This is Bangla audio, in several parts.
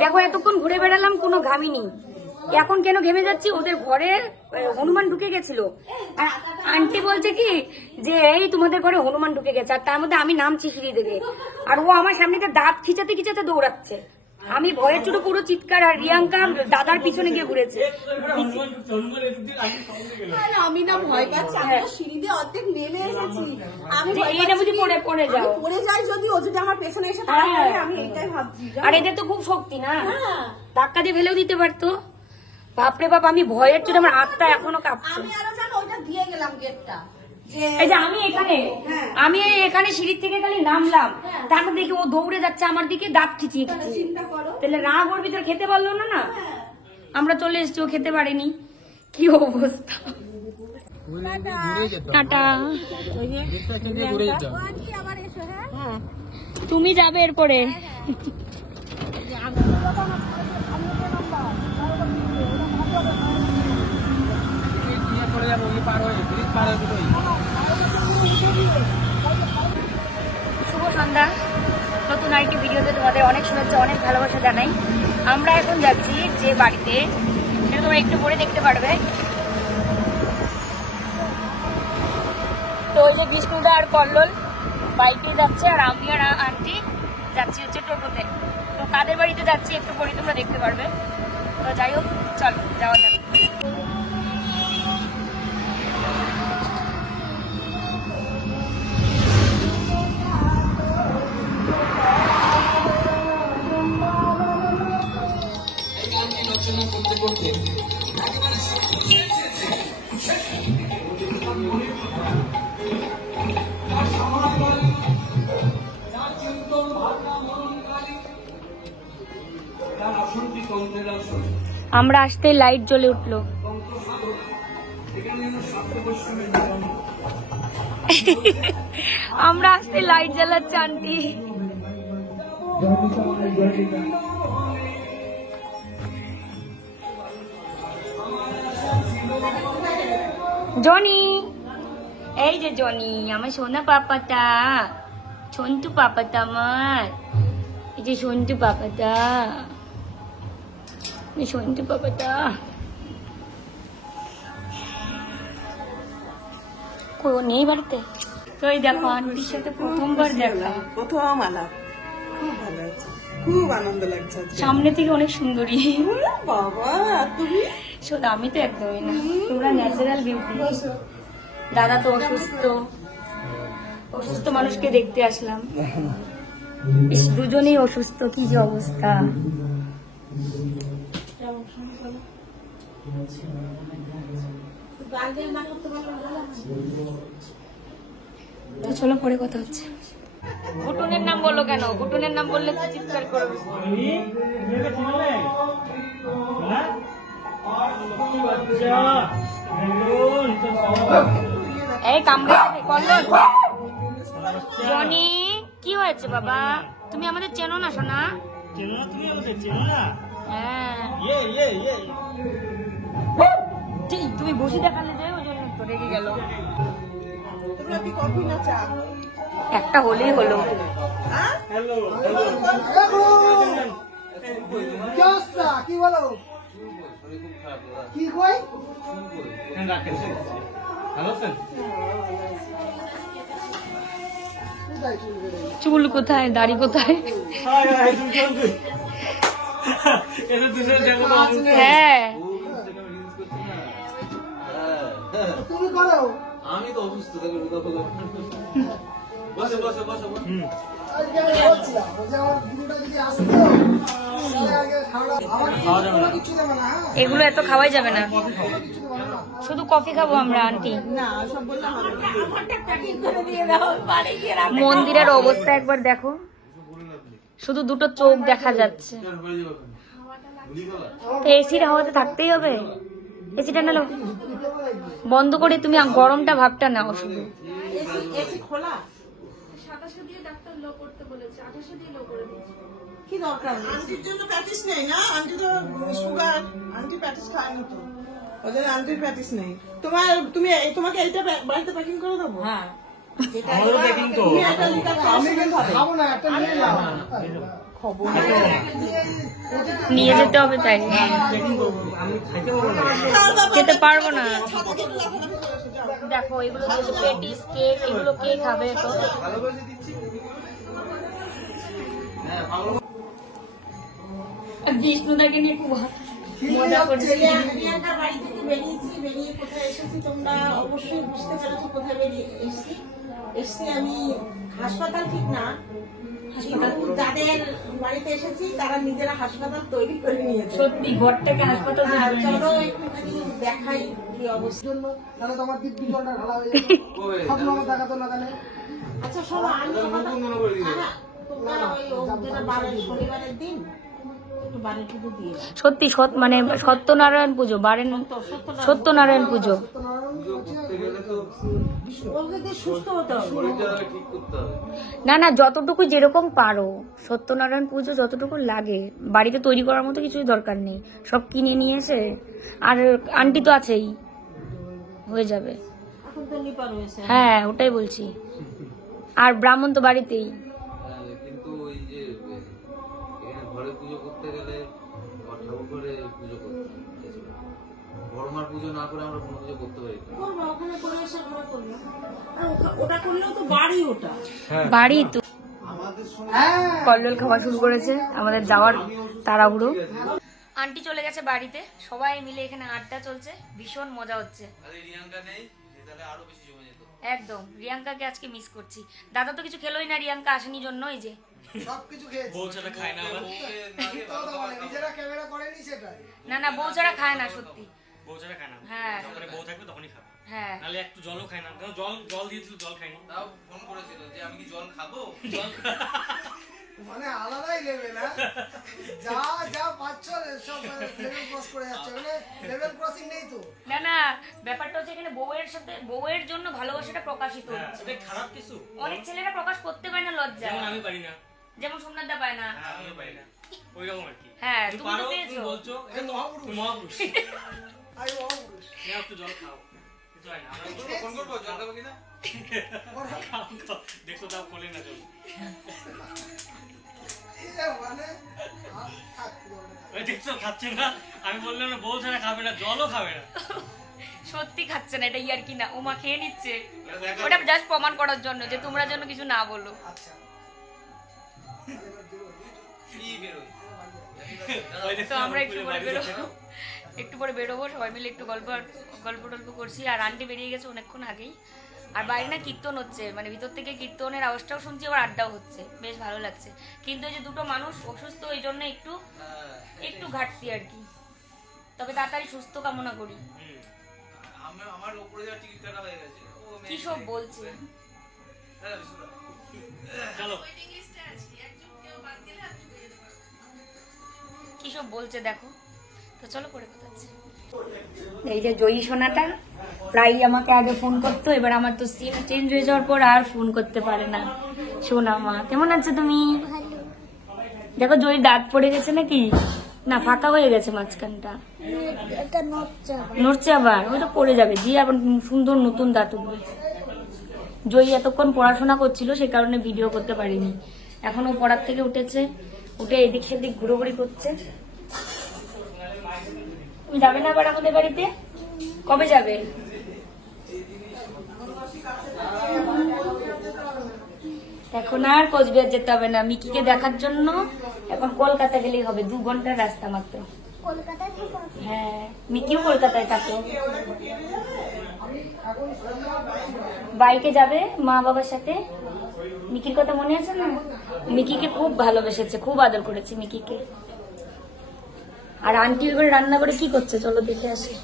দেখো এতক্ষণ ঘুরে বেড়ালাম, কোনো ঘামিনি। এখন কেন ঘেমে যাচ্ছি? ওদের ঘরে হনুমান ঢুকে গেছিল। আন্টি বলছে কি যে এই তোমাদের ঘরে হনুমান ঢুকে গেছে, আর তার মধ্যে আমি নামছি সিঁড়ি থেকে, আর ও আমার সামনে দাঁত খিচাতে খিচাতে দৌড়াচ্ছে। আমি ভয়ের চোটে পুরো চিৎকার, আর রিয়াঙ্কা দাদার পিছনে গিয়ে ঘুরেছে। আমি না ভয় পাচ্ছি, আমি সিঁড়ি দিয়ে অর্ধেক নেমে এসেছি। আমি এইটা বুঝি পড়ে যাও, পড়ে যাই যদি, ও যদি আমার পেছনে এসে আমি এইটাই ভাবছি। আর এদের তো খুব শক্তি না, ধাক্কা দিয়ে ফেলেও দিতে পারতো। বাপরে বাপ, আমি ভয়ের চোটে আমার হাতটা এখনো কাঁপছে। আমি আরো জানো ওইটা দিয়ে গেলাম গেটটা, এই যে আমি এখানে সিঁড়ির থেকে খালি নামলাম, তারপর দেখি ও দৌড়ে যাচ্ছে আমার দিকে, দাঁত খিচিয়ে খিচিয়ে। তাহলে রাগ ওর ভিতরে খেতে পারলো না। না আমরা চলে এসছি, ও খেতে পারেনি। কি অবস্থা। টাটা। তুমি যাবে এরপরে। শুভ সন্ধ্যা, নতুন আরেকটি ভিডিওতে তোমাদের অনেক শুভেচ্ছা, অনেক ভালোবাসা জানাই। আমরা এখন যাচ্ছি যে বাড়িতে, সেটা তোমরা একটু পরে দেখতে পারবে। তো ওই যে বিষ্ণুদা আর কল্লোল বাইকে যাচ্ছে, আর আমি আর আন্টি যাচ্ছি হচ্ছে টোটোতে। তো কাদের বাড়িতে যাচ্ছি একটু পরে তোমরা দেখতে পারবে। তো যাই হোক, চলো যাওয়া যাক। আমরা আসতে লাইট জ্বলে উঠলো। আমরা আসতে লাইট জ্বালাচ্ছে আন্টি। জনি, এই যে জনি আমার সোনা পাপাটা, সন্টু পাপাটা আমার, এই যে সন্টু পাপাটা, সন্টু পাপাটা। ও নেই বাড়িতে। তো এই দেখো আন্টির সাথে প্রথমবার দেখা, প্রথম আলাপ। খুব ভালো আছে, খুব আনন্দ লাগছে। সামনে থেকে অনেক সুন্দরী। বাবা তুমি শোনো, আমি তো একদমই না, তোমরা ন্যাচারাল বিউটি। দাদা তো অসুস্থ, অসুস্থ মানুষকে দেখতে আসলাম। দুজনেই অসুস্থ, কি যে অবস্থা। চলো পরে কথা হচ্ছে। ঘুটুনের নাম বললো কেন? ঘুটুনের নাম বললে তো চিৎকার করবে। এই কামড়ে কল্লোল। জনি কি হয়েছে বাবা? তুমি আমাদের চেনো না সোনা? চেনো না তুমি আমাদের? চেনো না? হ্যাঁ, তুমি বসে দেখালে যে ওই জন্য তো রেগে গেল। তোমরা কি কফি না চা? একটা হলেই হলো। হ্যালো কি বলো? কি কই? চুল কোথায়, দাড়ি কোথায়? হ্যাঁ তুমি করো। আমি তো অসুস্থ থাকি। বসে বসে বসে এগুলো এত খাওয়াই যাবে না, শুধু কফি খাবো আমরা আন্টি। মন্দিরের অবস্থা একবার দেখো, শুধু দুটো চোখ দেখা যাচ্ছে। এসির হাওয়াতে থাকতেই হবে। এসিটা নাও বন্ধ করে, তুমি গরমটা ভাবটা নাও শুধু। কি দরকার? আন্টির জন্য প্যাটিস নেই না? আন্টি তো সুগার, আন্টি প্যাটিস খায় না তো, ওদের আন্টির প্যাটিস নেই। তোমাকে এইটা বাড়িতে প্যাকিং করে দেবো। হ্যাঁ খবর নিয়ে যেতে হবে তাই খেতে পারবো না। দেখো এগুলো পেটিস কেক, এগুলো কে খাবে? তো বিষ্ণুদাকে নিয়ে খুব মজা করছি। রিয়াঙ্কার বাড়ি থেকে বেরিয়েছি, বেরিয়ে কোথায় এসেছি তোমরা অবশ্যই বুঝতে পেরেছো কোথায় বেরিয়ে এসছি আমি। হাসপাতাল ঠিক না, যাদের বাড়িতে এসেছি তারা নিজেরা হাসপাতাল তৈরি করে নিয়েছে। সত্যি ঘরটাকে হাসপাতাল চলো একটুখানি দেখাই কি অবস্থা। আচ্ছা শোনো, আমি তোমরা ওই শনিবারের দিন একটু বাড়ির পুজো দিয়ে দাও। সত্যি মানে সত্যনারায়ণ পুজো, সত্যনারায়ণ পুজো। সুস্থ হতে হবে। না না, যতটুকু যেরকম পারো, সত্যনারায়ণ পুজো যতটুকু লাগে, বাড়িতে তৈরি করার মতো কিছুই দরকার নেই, সব কিনে নিয়ে এসে। আর আন্টি তো আছেই, হয়ে যাবে। এখন তো নিপা রয়েছে। হ্যাঁ ওটাই বলছি, আর ব্রাহ্মণ তো বাড়িতেই। কিন্তু ওই যে এখানে ঘরে পুজো করতে গেলে ঠাকুর ঘরে পুজো করতে বড় মার পুজো না করে আমরা কোনো পুজো করতে পারি না। করবো, ওখানে করে এসে ঘরে করবো। আর ওটা করলেও তো বাড়ি, ওটা বাড়ি তো। কল্লোল খাওয়া শুরু করেছে, আমাদের যাওয়ার তাড়াহুড়ো। আন্টি চলে গেছে বাড়িতে, সবাই মিলে এখানে আড্ডা চলছে, ভীষণ মজা হচ্ছে। আরে রিয়াঙ্কা নেই, তাহলে আরো বেশি জমে যেত। একদম, রিয়াঙ্কাকে আজকে মিস করছি। দাদা তো কিছু খেলোই না রিয়াঙ্কা আসেনি জন্য, এই যে সবকিছু খেয়েছি। বউ ছাড়া খায় না আবার। নিজেরা ক্যামেরা করেনি সেটা। না বউ ছাড়া খায় না সত্যি। বউ ছাড়া খায় না। হ্যাঁ। যখন বউ থাকবে তখনই খাবে। হ্যাঁ নাহলে একটু জলও খায় না। কারণ জল দিয়েছিল, জল খায়নি। তাও ফোন করেছিল যে আমি কি জল খাবো? জল মানে আলাদাই লেভেল। যা যা পাচ্ছ সব লেভেল ক্রস করে যাচ্ছে। মানে লেভেল ক্রসিং নেই তো। না ব্যাপারটা হচ্ছে এখানে বউয়ের জন্য ভালোবাসাটা প্রকাশিত হচ্ছে। এটা খারাপ কিছু। অনেক ছেলেরা প্রকাশ করতে পারে না লজ্জা, যেমন আমি পারি না। যেমন সোমনাথদা পায় না। হ্যাঁ, আমিও পারি না। ওইরকম আর কি। হ্যাঁ, তুমি তুমি তো পারো, পেয়েছো। তুমি বলছো, আমি মহাপুরুষ। তুমি মহাপুরুষ। আমি মহাপুরুষ। নাও একটু জল খাও। কিছু হয় না। আমরা ফোন করবো জল খাবো কিনা? খাও, খাও। দেখো তাও খোলে না জল। মানে ওই দেখছো খাচ্ছে না। আমি বললাম না বউ ছাড়া খাবে না, জলও খাবে না। সত্যি খাচ্ছে না, এটা ইয়ার কি না, ও মা খেয়ে নিচ্ছে। ওটা জাস্ট প্রমাণ করার জন্য যে তোমরা যেন কিছু না বলো। আচ্ছা কি বেরোয়? ওই দেখো তো আমরা একটু পরে বাইরে বেরোবো, যাচ্ছে। একটু পরে বেরোবো, সবাই মিলে একটু গল্প টল্প করছি। আর আন্টি বেরিয়ে গেছে অনেকক্ষণ আগেই। আর বাইরে না কীর্তন হচ্ছে, মানে ভিতর থেকে কীর্তনের আওয়াজটাও শুনছি, আবার আড্ডাও হচ্ছে, বেশ ভালো লাগছে। কিন্তু এই যে দুটো মানুষ অসুস্থ, এই জন্য একটু ঘাটতি আর কি। তবে তাড়াতাড়ি সুস্থ কামনা করি। আমার উপরে যাওয়ার টিকিট কাটা হয়ে গেছে। কি সব বলছে? চলো। কি সব বলছে দেখো তো, চলো পরে কথা হচ্ছে। এই যে জয়ী সোনাটা প্রায় আমাকে আগে ফোন করতো, এবার আমার তো সিম চেঞ্জ হয়ে যাওয়ার পর আর ফোন করতে পারে না। সোনা মা কেমন আছো তুমি? দেখো জয়ী দাঁত পড়ে গেছে নাকি, না ফাঁকা হয়ে গেছে মাঝখানটা, নড়ছে আবার, ওইটা পড়ে যাবে দিয়ে আবার সুন্দর নতুন দাঁত উঠবে। জয়ী এতক্ষণ পড়াশোনা করছিল, সে কারণে ভিডিও করতে পারিনি। এখনো পড়ার থেকে উঠেছে, উঠে এদিক সেদিক ঘুরোঘুরি করছে। তুমি যাবে না আবার আমাদের বাড়িতে? কবে যাবে? এখন আর কোচবিহার যেতে হবে না, মিকিকে দেখার জন্য এখন কলকাতা গেলেই হবে, 2 ঘন্টার রাস্তা মাত্র। হ্যাঁ, মিকিও কলকাতায় থাকে, বাইকে যাবে মা বাবার সাথে। মিকির কথা মনে আছে না? মিকিকে খুব ভালোবেসেছে, খুব আদর করেছে মিকিকে। আর আন্টি এবার রান্না করে কি করছে চলো দেখে আসি।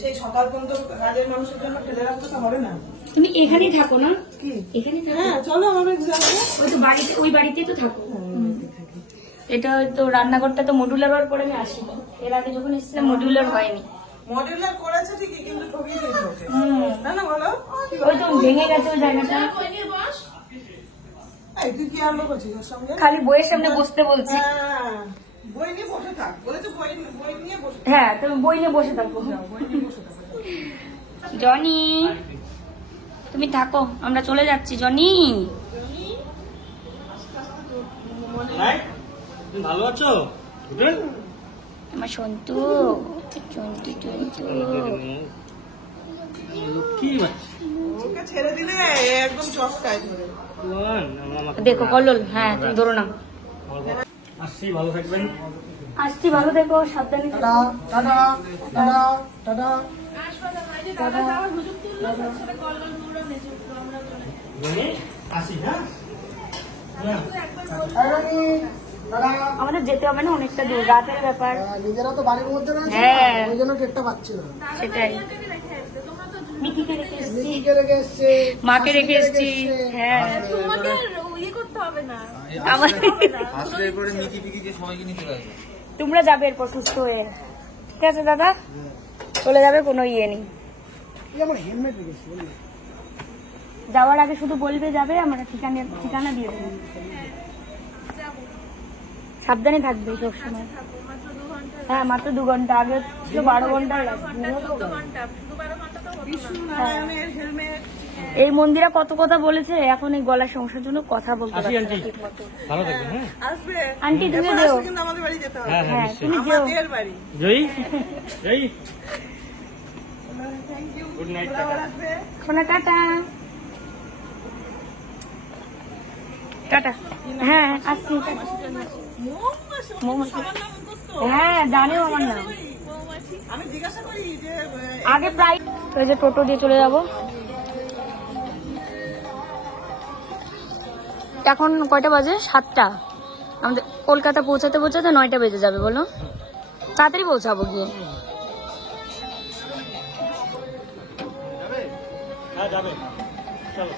সেই সকাল পর্যন্ত কাজের মানুষের জন্য ফেলে রাখতে তো হবে না। তুমি এখানেই থাকো না? কি? এখানেই থাকো? হ্যাঁ চলো আমাদের যাবো। ওই তো বাড়িতে, ওই বাড়িতেই তো থাকো। এটা তো রান্নাঘরটা তো মডুলার হওয়ার পরে আমি আসিনি, এর আগে যখন এসেছিলাম মডুলার হয়নি। মডেলার করেছে ঠিকই, কিন্তু ঠকিয়ে দিয়েছে ওকে। না না বলো, ওই তো ভেঙে গেছে ওই জায়গাটা। এই তুই কি আরম্ভ করছিস ওর সঙ্গে? খালি বইয়ের সামনে বসতে বলছি। হ্যাঁ, বই নিয়ে বসে থাক বলেছে, বই নিয়ে বসে হ্যাঁ তুমি বই নিয়ে বসে থাকো। বই নিয়ে বসে থাক। জনি তুমি থাকো, আমরা চলে যাচ্ছি। জনি তুমি ভালো আছো? আমার সন্তু চন্তু চন্তু কি ওকে ছেড়ে দিলে একদম চটকায় ধরে। দেখো কল্লোল, হ্যাঁ তুমি ধরো না। আসছি, ভালো থাকবেন। আসছি, ভালো দেখো, সাবধানে থেকো। Tata tata tata tata. আসি, হ্যাঁ। আমাদের যেতে হবে না, অনেকটা দূর, রাতের ব্যাপার। নিজেরা তো বাড়ির মধ্যে রয়েছে, হ্যাঁ। ওই জন্য টেরটা পাচ্ছি না। সেটাই। মিকিকে রেখে এসছি, মিকিকে রেখে এসছে, মাকে রেখে এসছি। হ্যাঁ, আমার আসলে এরপরে মিকি পিকি যে সময়কে নিয়ে চলে আসবে। তোমরা যাবে এরপর সুস্থ হয়ে, ঠিক আছে দাদা? চলে যাবে, কোনো ইয়ে নেই। এই আমার হেলমেট রেখেছি, বললি? যাওয়ার আগে শুধু বলবে যাবে, আমরা ঠিকানা দিয়ে দেবো। সাবধানে থাকবে সবসময়। হ্যাঁ, মাত্র 2 ঘন্টা, আগে ছিল 12 ঘন্টার রাস্তা। বিষ্ণুনারায়ণের হেলমেট। এই মন্দিরা কত কথা বলেছে, এখন এই গলার সমস্যার জন্য কথা বলতে আসি, পারছে না আন্টি। ঠিকমতো। ভালো থাকবেন, হ্যাঁ। আসবে আন্টি তুমি এরপর যেও। আসলে কিন্তু আমাদের বাড়ি যেতে হবে। হ্যাঁ, হ্যাঁ, হ্যাঁ নিশ্চয়ই। তুমি যেও। আমাদের বাড়ি। Joyee, Joyee. Thank you. Good night, আবার আসবে। সোনা টাটা টাটা। হ্যাঁ আসছি। মৌমাছি। হ্যাঁ জানিও আমার নাম। আমি জিজ্ঞাসা করি যে আগে প্রায় তো, যে টোটো দিয়ে চলে যাব। এখন কয়টা বাজে? 7টা। আমাদের কলকাতা পৌঁছাতে পৌঁছাতে 9টা বেজে যাবে, বলো। তাড়াতাড়ি পৌঁছাবো গিয়ে। হ্যাঁ, যাবে। চলো।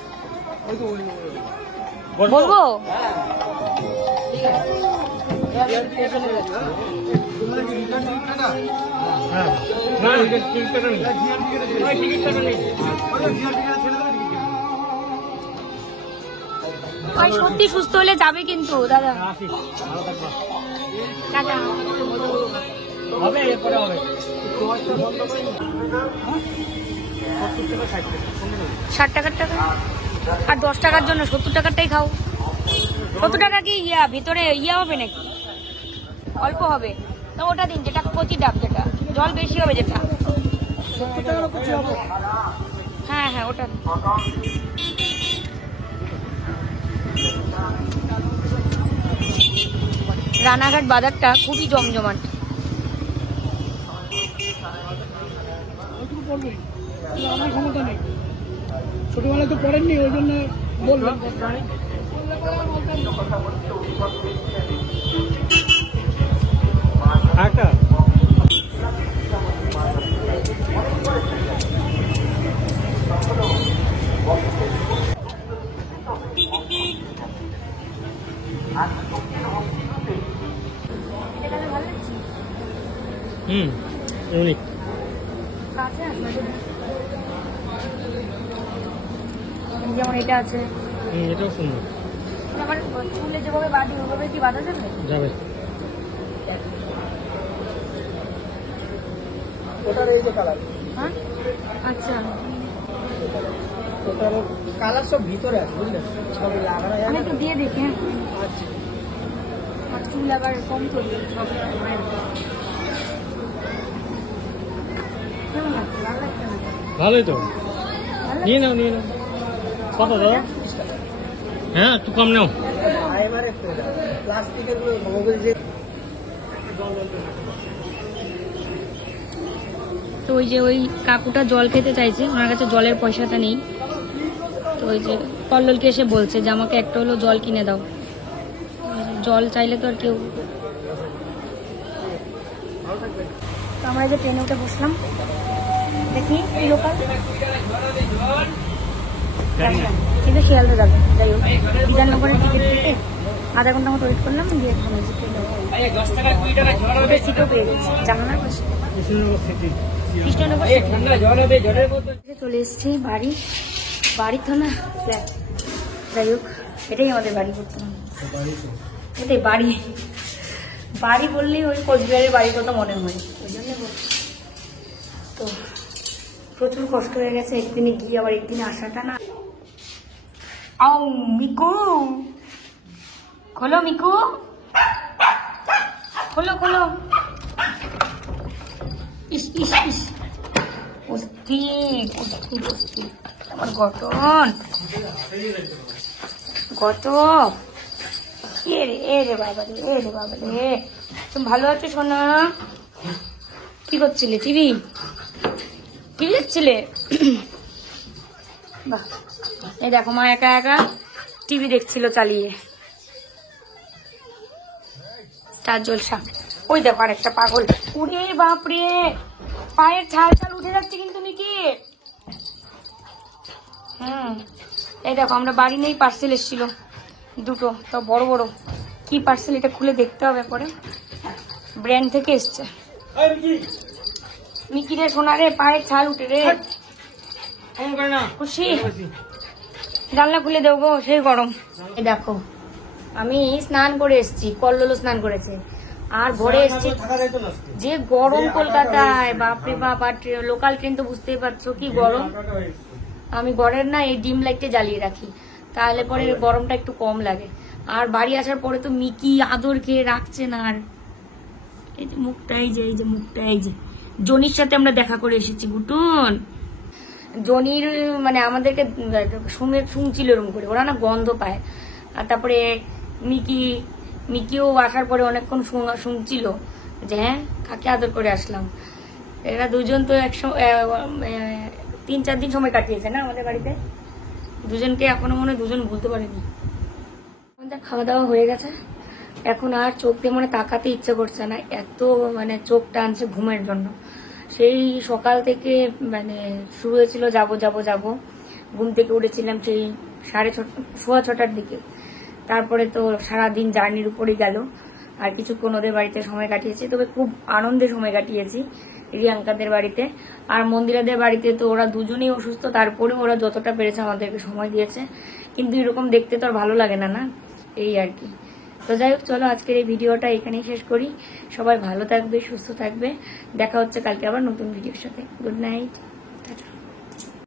বলবো? হ্যাঁ, না, টিকিটটা নেই। ওই টিকিটটা নেই। ভাই সত্যি সুস্থ হলে যাবে কিন্তু দাদা। আসি, ভালো থাকবা। টাটা। হবে, এরপরে হবে। 70 টাকা 60 টাকা, কোনটা নেবে? 60 টাকার টাকা আর 10 টাকার জন্য 70 টাকারটাই খাও। 70 টাকা কি ভিতরে হবে নাকি? অল্প হবে তো ওটা দিন, যেটা প্রতি ডাব, যেটা জল বেশি হবে, যেটা। হ্যাঁ হ্যাঁ, ওটা। রানাঘাট বাজারটা খুবই জমজমাট। আমার ক্ষমতা নেই, ছোটবেলায় তো পড়েননি, ওই জন্য বলবেন। একটা ইউনিক। যেমন এটা আছে, এটাও সুন্দর। আমার চুলে যেভাবে বাঁধি ওভাবে কি বাঁধা যাবে? যাবে। ওটার এই যে কালার, হ্যাঁ আচ্ছা, ওটার কালার সব ভিতরে আছে, বুঝলেন? সব লাগানো যায় আমি না। একটু দিয়ে দেখি। হ্যাঁ, আচ্ছা, আর চুল আবার কম করবে সব। কেমন লাগছে? ভালো লাগছে না? ভালোই তো। ভালো নিয়ে নাও, নিয়ে নাও। কত দাদা? হ্যাঁ, একটু কম নাও। এবারে প্লাস্টিকের গুলো যে তো ওই যে ওই কাকুটা জল খেতে চাইছে, ওনার কাছে জলের পয়সাটা নেই। তো ওই যে কল্লোলকে এসে বলছে যে আমাকে একটা হলো জল কিনে দাও। জল চাইলে তো আর কেউ। তো আমরা এই যে ট্রেনে উঠে বসলাম, দেখি এই লোকাল কিন্তু শিয়ালদা যাবে। যাই হোক, বিধাননগরের টিকিট কেটে আধা ঘন্টা মতো ওয়েট করলাম, দিয়ে ঘুমিয়েছি ট্রেনে। সিটও পেয়ে গেছি জানালার পাশে। কৃষ্ণনগর চলে এসছি বাড়ি। বাড়ি তো না, ফ্ল্যাট। যাই হোক, এটাই আমাদের বাড়ি বর্তমানে। এটাই বাড়ি। বাড়ি বললেই ওই কোচবিহারের বাড়ির কথা মনে হয়, ওই জন্য বলছি। তো প্রচুর কষ্ট হয়ে গেছে একদিনে গিয়ে আবার একদিনে আসাটা না। আও মিকু খোলো মিকু, খোলো খোলো। ইস ইস ইস, অস্থির অস্থির অস্থির আমার গঠন। কত এ রে বাবা রে, এ রে বাবা রে। তুমি ভালো আছো সোনা? কি করছিলে? টিভি দেখছিলে? বাহ, এই দেখো মা একা একা টিভি দেখছিল চালিয়ে, স্টার জলসা। ওই দেখো আরেকটা পাগল। উড়ে বাপরে, পায়ের ছাল ছাল উঠে যাচ্ছে কিন্তু মিকি। এই দেখো আমরা বাড়ি নেই, পার্সেল এসেছিল দুটো, তো বড় বড়। কি পার্সেল এটা খুলে দেখতে হবে পরে, ব্র্যান্ড থেকে এসছে। মিকি রে সোনা রে, পায়ের ছাল উঠে রে, খুশি? জানলা খুলে দেবো, সেই গরম। এই দেখো আমি স্নান করে এসছি, কল্লোল স্নান করেছে, আর ভোরে এসছি। যে গরম কলকাতায়, বাপরে বাপ। আর লোকাল ট্রেন তো বুঝতেই পারছো কি গরম। আমি ঘরের না এই ডিম লাইটে জ্বালিয়ে রাখি, তাহলে পরে গরমটা একটু কম লাগে। আর বাড়ি আসার পরে তো মিকি আদর খেয়ে রাখছে না। আর এই যে মুখটা, এই যে মুখটা, এই যে জনির সাথে আমরা দেখা করে এসেছি। গুটুন জনির মানে আমাদেরকে শুনছিল এরকম করে, ওরা না গন্ধ পায়। আর তারপরে মিকিও আসার পরে অনেকক্ষণ শুনছিল যে হ্যাঁ কাকে আদর করে আসলাম। এরা দুজন তো 3-4 দিন সময় কাটিয়েছে না আমাদের বাড়িতে। দুজনকে এখনো মনে হয় দুজন ভুলতে পারেনি। আমাদের খাওয়া দাওয়া হয়ে গেছে, এখন আর চোখ দিয়ে মনে তাকাতে ইচ্ছে করছে না, এত মানে চোখ টানছে ঘুমের জন্য। সেই সকাল থেকে মানে শুরু হয়েছিল যাব, ঘুম থেকে উঠেছিলাম সেই 6:30 দিকে। তারপরে তো সারাদিন জার্নির উপরেই গেল, আর কিছুক্ষণ ওদের বাড়িতে সময় কাটিয়েছি। তবে খুব আনন্দে সময় কাটিয়েছি রিয়াঙ্কাদের বাড়িতে। আর মন্দিরাদের বাড়িতে তো ওরা দুজনেই অসুস্থ, তারপরে ওরা যতটা পেরেছে আমাদেরকে সময় দিয়েছে। কিন্তু এরকম দেখতে তো আর ভালো লাগে না, না এই আর কি। তো যাই হোক, চলো আজকের এই ভিডিওটা এখানেই শেষ করি। সবাই ভালো থাকবে, সুস্থ থাকবে। দেখা হচ্ছে কালকে আবার নতুন ভিডিওর সাথে। Good night.